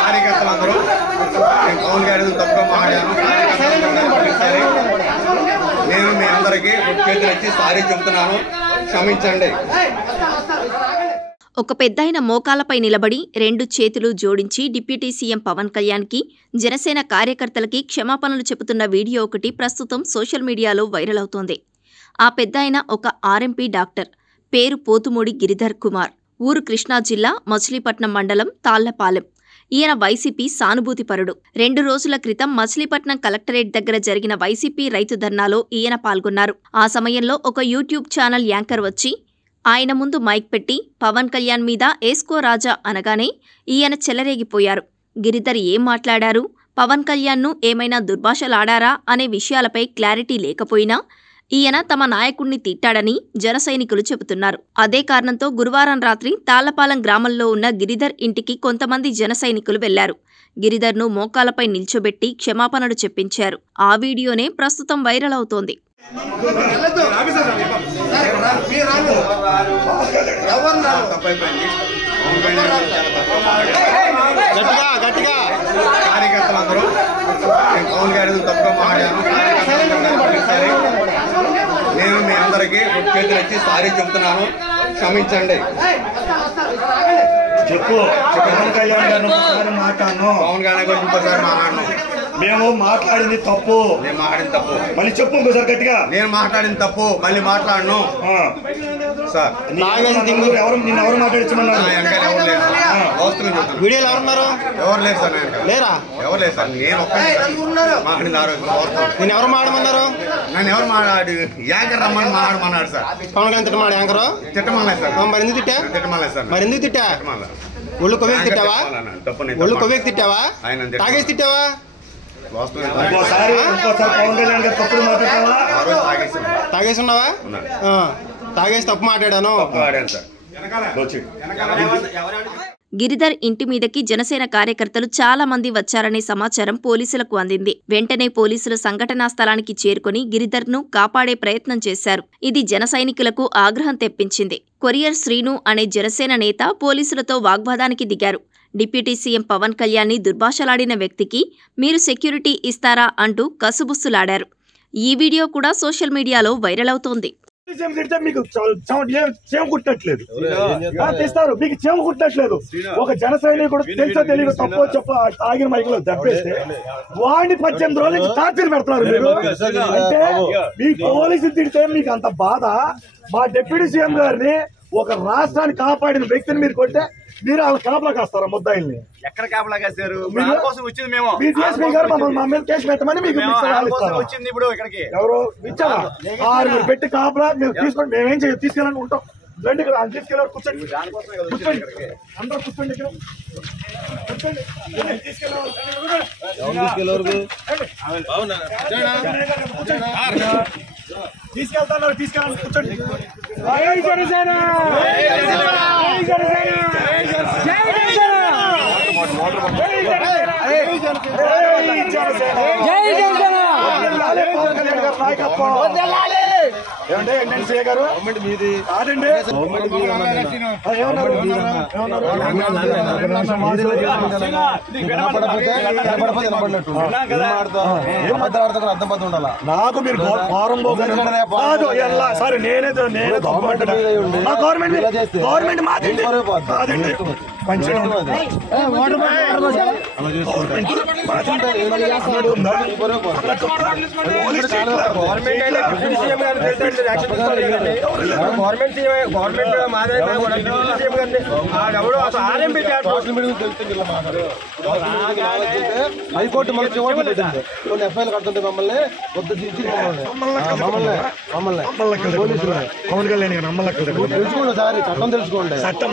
కార్యకర్తలందరూ పవన్ గారి తప్పుగా మాట్లాడాను. నేను మీ అందరికీ చేతులు ఇచ్చి సారీ చెప్తున్నాను, క్షమించండి. ఒక పెద్దాయన మోకాలపై నిలబడి రెండు చేతులు జోడించి డిప్యూటీ సీఎం పవన్ కళ్యాణ్కి జనసేన కార్యకర్తలకి క్షమాపణలు చెబుతున్న వీడియో ఒకటి ప్రస్తుతం సోషల్ మీడియాలో వైరల్ అవుతోంది. ఆ పెద్దాయన ఒక ఆర్ఎంపీ డాక్టర్. పేరు పోతుమూడి గిరిధర్ కుమార్. ఊరు కృష్ణా జిల్లా మచిలీపట్నం మండలం తాళ్లపాలెం. ఈయన వైసీపీ సానుభూతిపరుడు. 2 రోజుల క్రితం మచిలీపట్నం కలెక్టరేట్ దగ్గర జరిగిన వైసీపీ రైతు ధర్నాలో ఈయన పాల్గొన్నారు. ఆ సమయంలో ఒక యూట్యూబ్ ఛానల్ యాంకర్ వచ్చి ఆయన ముందు మైక్ పెట్టి పవన్ కళ్యాణ్ మీద ఏస్కో రాజా అనగానే ఈయన చెలరేగిపోయారు. గిరిధర్ ఏం మాట్లాడారు, పవన్ కళ్యాణ్ను ఏమైనా దుర్భాషలాడారా అనే విషయాలపై క్లారిటీ లేకపోయినా ఈయన తమ నాయకుణ్ణి తిట్టాడని జనసైనికులు చెబుతున్నారు. అదే కారణంతో గురువారం రాత్రి తాళ్లపాలెం గ్రామంలో ఉన్న గిరిధర్ ఇంటికి కొంతమంది జనసైనికులు వెళ్లారు. గిరిధర్ను మోకాలపై నిల్చోబెట్టి క్షమాపణలు చెప్పించారు. ఆ వీడియోనే ప్రస్తుతం వైరల్ అవుతోంది. కార్యకర్తలందరూ పవన్ గారి తప్పుగా మాట్లాడాను. నేను మీ అందరికీ చేతులు ఇచ్చి సారీ చెప్తున్నాను, క్షమించండి. చెప్పు. పవన్ కళ్యాణ్ గారిని మాట్లాడను. పవన్ గారి గురించి ఇంకోసారి మాట్లాడను. మేము మాట్లాడింది తప్పు. నేను మాట్లాడింది తప్పు. మళ్ళీ చెప్పు ఇంకోసారి గట్టిగా. నేను మాట్లాడింది తప్పు, మళ్ళీ మాట్లాడను. సార్ ఎవరు మాట్లాడించమన్నారు? వీడియోలు ఎవరున్నారు? ఎవరు లేరు సార్. లేరా? ఎవరు లేదు సార్. నేను మాట్లాడింది నేను ఎవరు మాట్లాడమన్నారు? నన్ను ఎవరు మాట్లాడి యాంకర్ రమ్మని మాట్లాడమన్నాడు సార్. పవన్ కళ్యాణ్ తిట్టమాడు యాంకరు? తిట్టమలేదు సార్. మరి ఎందుకు తిట్టా? తిట్టమలేదు సార్. మరి ఎందుకు తిట్టా? ఒళ్ళు కొవ్వేకి తిట్టావా? ఒళ్ళు కొవ్వేకి తిట్టావా? తాగేసి తిట్టావా? ఇంకోసారి పవన్ కళ్యాణ్ గారు తప్పుడు మాట్లాడతావా? తాగేసి ఉన్నావా? తాగేసి తప్పు మాట్లాడాను. గిరిధర్ ఇంటి మీదకి జనసేన కార్యకర్తలు చాలా మంది వచ్చారనే సమాచారం పోలీసులకు అందింది. వెంటనే పోలీసులు సంఘటనా స్థలానికి చేరుకుని గిరిధర్ను కాపాడే ప్రయత్నం చేశారు. ఇది జనసైనికులకు ఆగ్రహం తెప్పించింది. కొరియర్ శ్రీను అనే జనసేన నేత పోలీసులతో వాగ్వాదానికి దిగారు. డిప్యూటీ సీఎం పవన్ కళ్యాణ్ని దుర్భాషలాడిన వ్యక్తికి మీరు సెక్యూరిటీ ఇస్తారా అంటూ కసుబుస్సులాడారు. ఈ వీడియో కూడా సోషల్ మీడియాలో వైరల్ అవుతోంది. మీకు చేమ కుట్టట్లేదు, తీస్తారు. మీకు చేమ కుట్టట్లేదు. ఒక జన సైనికుడు తెలుసో తెలియదు తప్పో చెప్ప ఆగిన మైకులో దెబ్బేస్తే వాడిని 18 రోజుల నుంచి టార్చర్ పెడతారు మీరు. అంటే మీ పోలీసులు తిడితే మీకు అంత బాధ. మా డిప్యూటీ సీఎం గారిని, ఒక రాష్ట్రాన్ని కాపాడిన వ్యక్తిని మీరు కొట్టే మీరు వాళ్ళ కాపలా కాస్తారా? ముద్దాయిల్ని ఎక్కడ కాపలా కాస్తారు? మీ డిఎస్పీ గారు మా మీద కేసు పెట్టమని మీకు వచ్చింది. ఇప్పుడు ఇక్కడికి ఎవరు ఇచ్చారా? 6 పెట్టి కాపలా మేము తీసుకొని మేమేం చేయాలి? తీసుకెళ్ళాలని ఉంటాం. రండి ఇక్కడ తీసుకెళ్ళారు. కూర్చోండి, కూర్చోండి, అందరూ కూర్చోండి. ఇక్కడ కూర్చోండి. తీసుకెళ్తాను, తీసుకెళ్ళాలి. కూర్చోండి. ఏమంటే ఎన్ఎన్సీ గారు కాదండి. నాకు మీరు సరే నేనే గవర్నమెంట్ మాదండి. కాదండి హైకోర్టు మనకి చివరి పెట్టింది. కొన్ని ఎఫ్ఐఆర్లు కడుతుంటే మమ్మల్ని పవన్ కళ్యాణ్ గారు తెలుసుకోండి సార్, చట్టం తెలుసుకోండి. చట్టం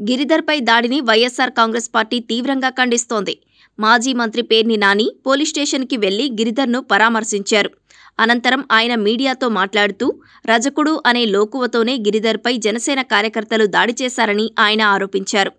గిరిధర్పై దాడిని వైఎస్సార్ కాంగ్రెస్ పార్టీ తీవ్రంగా ఖండిస్తోంది. మాజీ మంత్రి పేర్ని నాని పోలీస్ స్టేషన్కి వెళ్లి గిరిధర్ను పరామర్శించారు. అనంతరం ఆయన మీడియాతో మాట్లాడుతూ రజకుడు అనే లోకువతోనే గిరిధర్పై జనసేన కార్యకర్తలు దాడి చేశారని ఆయన ఆరోపించారు.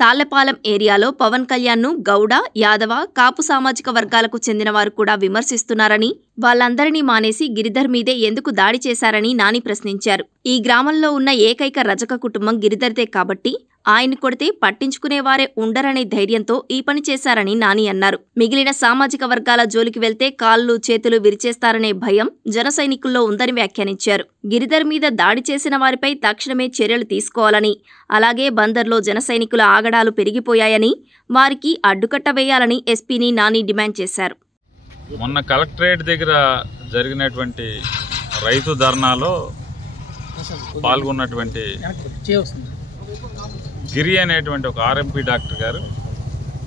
తాళ్లపాలెం ఏరియాలో పవన్ కళ్యాణ్ను గౌడ, యాదవ, కాపు సామాజిక వర్గాలకు చెందిన వారు కూడా విమర్శిస్తున్నారని, వాళ్ళందరినీ మానేసి గిరిధర్ మీదే ఎందుకు దాడి చేశారని నాని ప్రశ్నించారు. ఈ గ్రామంలో ఉన్న ఏకైక రజక కుటుంబం గిరిధర్దే కాబట్టి ఆయన కొడితే పట్టించుకునేవారే ఉండరనే ధైర్యంతో ఈ పని చేశారని నాని అన్నారు. మిగిలిన సామాజిక వర్గాల జోలికి వెళ్తే కాళ్ళు చేతులు విరిచేస్తారనే భయం జన సైనికుల్లో ఉందని వ్యాఖ్యానించారు. గిరిధర్ మీద దాడి చేసిన వారిపై తక్షణమే చర్యలు తీసుకోవాలని, అలాగే బందర్లో జన సైనికుల ఆగడాలు పెరిగిపోయాయని, వారికి అడ్డుకట్ట వేయాలని ఎస్పీని నాని డిమాండ్ చేశారు. మొన్న కలెక్టరేట్ దగ్గర జరిగినటువంటి రైతు ధర్నాలో పాల్గొన్నటువంటి గిరి అనేటువంటి ఒక ఆర్ఎంపీ డాక్టర్ గారు,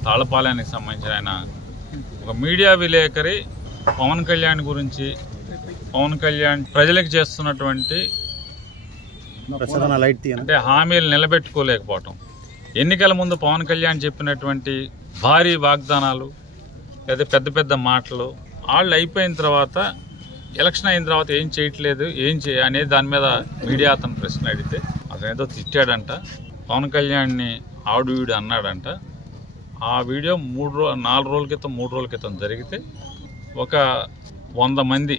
తాళపాలెనికి సంబంధించిన ఆయన ఒక మీడియా విలేకరి పవన్ కళ్యాణ్ గురించి, పవన్ కళ్యాణ్ ప్రజలకు చేస్తున్నటువంటి అంటే హామీలు నిలబెట్టుకోలేకపోవటం, ఎన్నికల ముందు పవన్ కళ్యాణ్ చెప్పినటువంటి భారీ వాగ్దానాలు లేదా పెద్ద పెద్ద మాటలు వాళ్ళు అయిపోయిన తర్వాత, ఎలక్షన్ అయిన తర్వాత ఏం చేయట్లేదు, అనేది దాని మీద మీడియా అతను ప్రశ్న అడిగితే అతను ఏదో తిట్టాడంట, పవన్ కళ్యాణ్ని ఆవిడ వీడు అన్నాడంట. ఆ వీడియో 4 రోజుల క్రితం 3 రోజుల క్రితం జరిగితే ఒక 100 మంది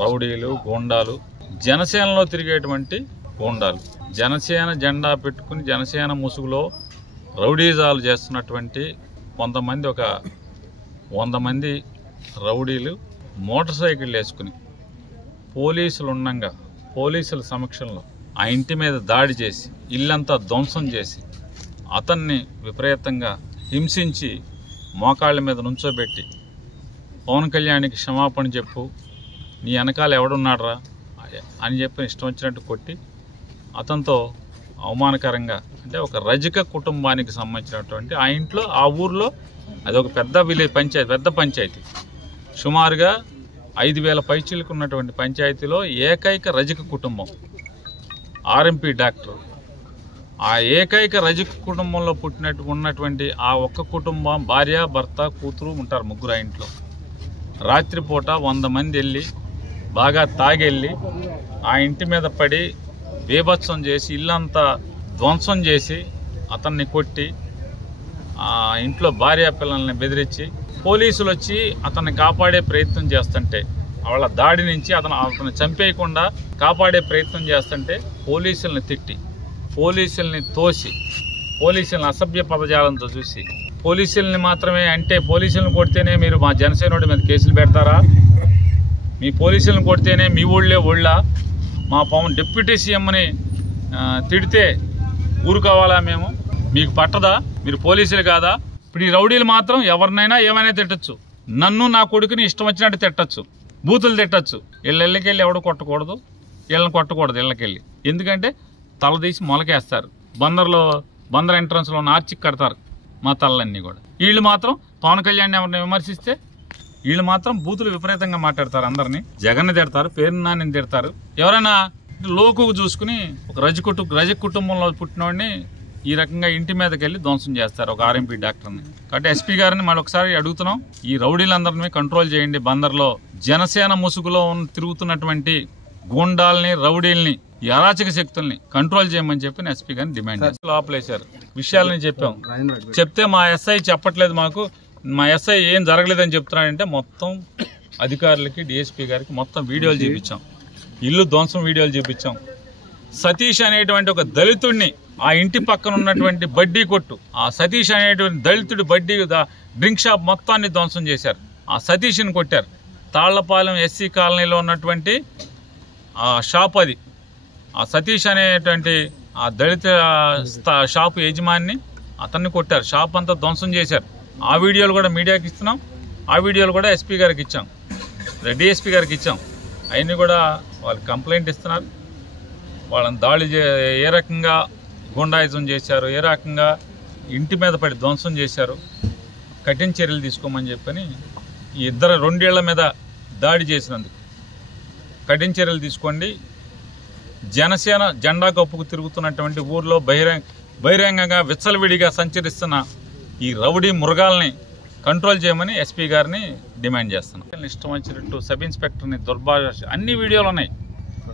రౌడీలు, గూండాలు, జనసేనలో తిరిగేటువంటి గూండాలు, జనసేన జెండా పెట్టుకుని జనసేన ముసుగులో రౌడీజాలు చేస్తున్నటువంటి కొంతమంది, ఒక 100 మంది రౌడీలు మోటార్ సైకిళ్ళు వేసుకుని పోలీసులు ఉండగా, పోలీసుల సమక్షంలో ఆ ఇంటి మీద దాడి చేసి ఇల్లంతా ధ్వంసం చేసి అతన్ని విపరీతంగా హింసించి మోకాళ్ళ మీద నుంచోబెట్టి పవన్ కళ్యాణ్కి క్షమాపణ చెప్పు, నీ వెనకాల ఎవడున్నాడ్రా అని చెప్పి ఇష్టం వచ్చినట్టు కొట్టి అతనితో అవమానకరంగా, అంటే ఒక రజక కుటుంబానికి సంబంధించినటువంటి ఆ ఇంట్లో, ఆ ఊర్లో అదొక పెద్ద విలేజ్ పంచాయతీ, పెద్ద పంచాయతీ, సుమారుగా 5,000 పైచీలకు ఉన్నటువంటి పంచాయతీలో ఏకైక రజక కుటుంబం ఆర్ఎంపీ డాక్టర్. ఆ ఏకైక రజక కుటుంబంలో ఉన్నటువంటి ఆ ఒక్క కుటుంబం, భార్య, భర్త, కూతురు ఉంటారు, 3 ఆ ఇంట్లో. రాత్రిపూట 100 మంది వెళ్ళి బాగా తాగెళ్ళి ఆ ఇంటి మీద పడి బీభత్సం చేసి ఇల్లంతా ధ్వంసం చేసి అతన్ని కొట్టి ఆ ఇంట్లో భార్య పిల్లల్ని బెదిరించి పోలీసులు వచ్చి అతన్ని కాపాడే ప్రయత్నం చేస్తుంటే, వాళ్ళ దాడి నుంచి అతను చంపేయకుండా కాపాడే ప్రయత్నం చేస్తుంటే పోలీసుల్ని తిట్టి, పోలీసుల్ని తోసి, పోలీసుల్ని అసభ్య పదజాలంతో చూసి, పోలీసుల్ని మాత్రమే అంటే పోలీసులను కొడితేనే మీరు మా జనసేనుడి మీద కేసులు పెడతారా, మీ పోలీసులను కొడితేనే మీ ఊళ్ళ మా పవన్ డిప్యూటీ సీఎంని తిడితే ఊరుకోవాలా మేము, మీకు పట్టదా, మీరు పోలీసులు కాదా? ఇప్పుడు ఈ రౌడీలు మాత్రం ఎవరినైనా ఏమైనా తిట్టచ్చు, నన్ను నా కొడుకుని ఇష్టం వచ్చినట్టు తిట్టచ్చు, బూతులు తిట్టచ్చు. ఇళ్ళకి వెళ్ళి ఎవడు కొట్టకూడదు, వీళ్ళని కొట్టకూడదు ఇళ్ళకెళ్ళి, ఎందుకంటే తలదీసి మొలకేస్తారు. బందర్ ఎంట్రన్స్లో ఆర్చికి కడతారు మా తలలన్నీ కూడా. వీళ్ళు మాత్రం పవన్ కళ్యాణ్ ఎవరిని విమర్శిస్తే వీళ్ళు మాత్రం బూతులు విపరీతంగా మాట్లాడతారు, అందరినీ జగన్ని తిడతారు, పేరు నాని తిడతారు. ఎవరైనా లోకు చూసుకుని ఒక రజక కుటుంబంలో పుట్టినోడిని ఈ రకంగా ఇంటి మీదకి వెళ్ళి ధ్వంసం చేస్తారు, ఒక ఆర్ఎంపీ డాక్టర్ని. కాబట్టి ఎస్పీ గారిని మరొకసారి అడుగుతున్నాం, ఈ రౌడీలందరినీ కంట్రోల్ చేయండి. బందర్లో జనసేన ముసుగులో తిరుగుతున్నటువంటి గూండాల్ని, రౌడీల్ని, ఈ అరాచక శక్తుల్ని కంట్రోల్ చేయమని చెప్పి ఎస్పీ గారిని డిమాండ్ చేస్తారు. లోపలేశారు, విషయాలని చెప్పాం, చెప్తే మా ఎస్ఐ చెప్పట్లేదు మాకు, మా ఎస్ఐ ఏం జరగలేదని చెప్తున్నాడంటే మొత్తం అధికారులకి, డిఎస్పీ గారికి మొత్తం వీడియోలు చూపించాం, ఇల్లు ధ్వంసం వీడియోలు చూపించాం. సతీష్ అనేటువంటి ఒక దళితుడిని ఆ ఇంటి పక్కన ఉన్నటువంటి బడ్డీ కొట్టు, ఆ సతీష్ అనేటువంటి దళితుడి బడ్డీ డ్రింక్ షాప్ మొత్తాన్ని ధ్వంసం చేశారు. ఆ సతీష్ని కొట్టారు. తాళ్లపాలెం ఎస్సీ కాలనీలో ఉన్నటువంటి ఆ షాప్ అది, ఆ సతీష్ అనేటువంటి ఆ దళిత షాపు యజమాని అతన్ని కొట్టారు, షాప్ అంతా ధ్వంసం చేశారు. ఆ వీడియోలు కూడా మీడియాకి ఇస్తున్నాం, ఆ వీడియోలు కూడా ఎస్పీ గారికి ఇచ్చాం, డిఎస్పీ గారికి ఇచ్చాం. అవన్నీ కూడా వాళ్ళు కంప్లైంట్ ఇస్తున్నారు. వాళ్ళని దాడి ఏ రకంగా గుండాయిజం చేశారు, ఏ రకంగా ఇంటి మీద పడి ధ్వంసం చేశారు, కఠిన చర్యలు తీసుకోమని చెప్పని ఈ 2 ఏళ్ల మీద దాడి చేసినందుకు కఠిన చర్యలు తీసుకోండి. జనసేన జెండా కప్పుకు తిరుగుతున్నటువంటి ఊర్లో బహిరంగంగా విచ్చలవిడిగా సంచరిస్తున్న ఈ రౌడీ మృగాల్ని కంట్రోల్ చేయమని ఎస్పీ గారిని డిమాండ్ చేస్తున్నాం. ఇష్టం వచ్చినట్టు సబ్ ఇన్స్పెక్టర్ని దుర్భాష అన్ని వీడియోలు ఉన్నాయి.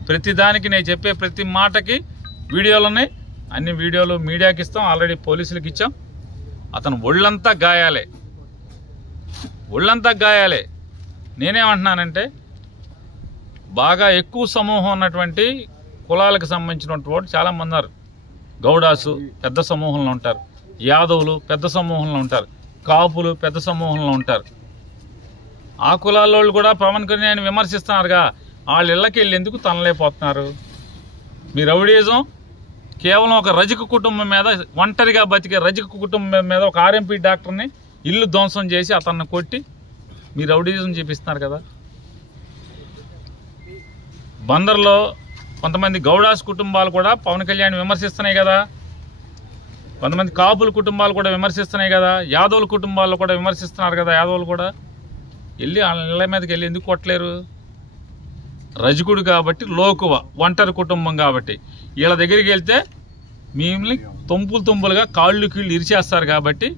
ప్రతి దానికి నేను చెప్పే ప్రతి మాటకి వీడియోలు ఉన్నాయి. అన్ని వీడియోలు మీడియాకి ఇస్తాం, ఆల్రెడీ పోలీసులకు ఇచ్చాం. అతను ఒళ్ళంతా గాయాలే. నేనేమంటున్నానంటే బాగా ఎక్కువ సమూహం ఉన్నటువంటి కులాలకు సంబంధించినటువంటి వాడు చాలామంది ఉన్నారు. గౌడాసు పెద్ద సమూహంలో ఉంటారు, యాదవులు పెద్ద సమూహంలో ఉంటారు, కాపులు పెద్ద సమూహంలో ఉంటారు. ఆ కులాల్లో కూడా పవన్ కళ్యాణ్ విమర్శిస్తున్నారుగా, వాళ్ళ ఇళ్ళకి వెళ్ళి ఎందుకు తనలేకపోతున్నారు? మీ రౌడీజం కేవలం ఒక రజక కుటుంబం మీద, ఒంటరిగా బతికే రజక కుటుంబం మీద ఒక ఆర్ఎంపీ డాక్టర్ని ఇల్లు ధ్వంసం చేసి అతన్ని కొట్టి మీ రౌడీజం చూపిస్తున్నారు కదా. బందర్లో కొంతమంది గౌడాస్ కుటుంబాలు కూడా పవన్ కళ్యాణ్ విమర్శిస్తున్నాయి కదా, కొంతమంది కాపుల కుటుంబాలు కూడా విమర్శిస్తున్నాయి కదా, యాదవుల కుటుంబాల్లో కూడా విమర్శిస్తున్నారు కదా. యాదవులు కూడా వెళ్ళి వాళ్ళ ఇళ్ళ మీదకి వెళ్ళి ఎందుకు కొట్టలేరు? రజకుడు కాబట్టి, లోకువ ఒంటరి కుటుంబం కాబట్టి వీళ్ళ దగ్గరికి వెళ్తే మిమ్మల్ని తొంపులుగా కాళ్ళు కీళ్ళు ఇరిచేస్తారు కాబట్టి,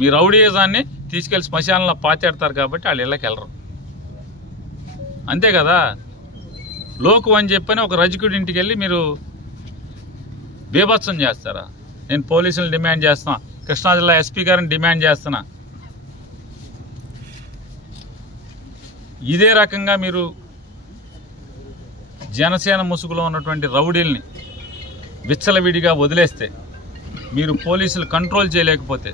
మీ రౌడీజాన్ని తీసుకెళ్లి శ్మశానంలో పాతేడతారు కాబట్టి వాళ్ళ ఇళ్ళకి వెళ్ళరు. అంతే కదా. లోకు అని చెప్పని ఒక రజకుడి ఇంటికి వెళ్ళి మీరు బీభత్సం చేస్తారా? నేను పోలీసులను డిమాండ్ చేస్తున్నా, కృష్ణా జిల్లా ఎస్పీ గారిని డిమాండ్ చేస్తున్నా. ఇదే రకంగా మీరు జనసేన ముసుగులో ఉన్నటువంటి రౌడీల్ని విచ్చలవిడిగా వదిలేస్తే, మీరు పోలీసులు కంట్రోల్ చేయలేకపోతే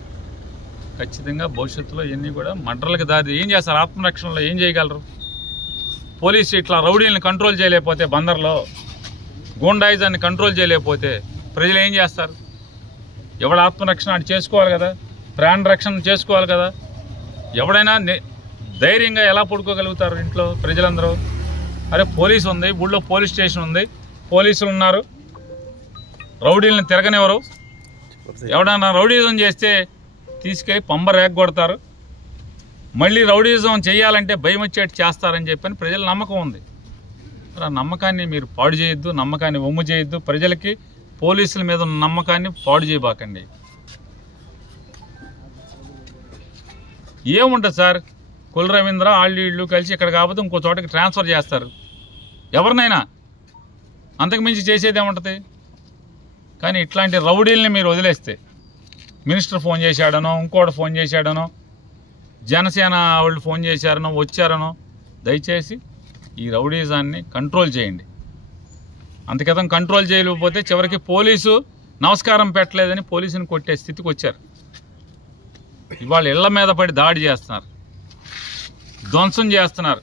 ఖచ్చితంగా భవిష్యత్తులో ఇవన్నీ కూడా మర్డర్లకు దారి. ఏం చేస్తారు? ఆత్మరక్షణలో ఏం చేయగలరు? పోలీసు ఇట్లా రౌడీలను కంట్రోల్ చేయలేకపోతే, బందర్లో గూండాయిజాన్ని కంట్రోల్ చేయలేకపోతే ప్రజలు ఏం చేస్తారు? ఎవడ ఆత్మరక్షణ అది చేసుకోవాలి కదా, ప్రాణ రక్షణ చేసుకోవాలి కదా. ఎవడైనా ధైర్యంగా ఎలా పడుకోగలుగుతారు ఇంట్లో ప్రజలందరూ? అరే పోలీసు ఉంది, ఊళ్ళో పోలీస్ స్టేషన్ ఉంది, పోలీసులు ఉన్నారు, రౌడీలను తిరగనివ్వరు. ఎవడన్నా రౌడీజం చేస్తే తీసుకెళ్ళి పంబ రేగొడతారు. మళ్ళీ రౌడీజం చేయాలంటే భయం వచ్చేట్టు చేస్తారని చెప్పని ప్రజల నమ్మకం ఉంది. ఆ నమ్మకాన్ని మీరు పాడు చేయొద్దు, నమ్మకాన్ని ఒమ్ము చేయొద్దు. ప్రజలకి పోలీసుల మీద ఉన్న నమ్మకాన్ని పాడు చేయబాకండి. ఏముంటుంది సార్, కుల రవీంద్ర వాళ్ళు కలిసి ఇక్కడ కాకపోతే ఇంకో చోటకి ట్రాన్స్ఫర్ చేస్తారు ఎవరినైనా, అంతకుమించి చేసేది ఏముంటుంది? కానీ ఇట్లాంటి రౌడీల్ని మీరు వదిలేస్తే, మినిస్టర్ ఫోన్ చేశాడనో, ఇంకోటి ఫోన్ చేశాడనో, జనసేన వాళ్ళు ఫోన్ చేశారనో, వచ్చారనో, దయచేసి ఈ రౌడీజాన్ని కంట్రోల్ చేయండి. అంతకేతం కంట్రోల్ చేయలేకపోతే చివరికి పోలీసు నమస్కారం పెట్టలేదని పోలీసుని కొట్టే స్థితికి వచ్చారు. ఇవాళ ఇళ్ల మీద పడి దాడి చేస్తున్నారు, ధ్వంసం చేస్తున్నారు.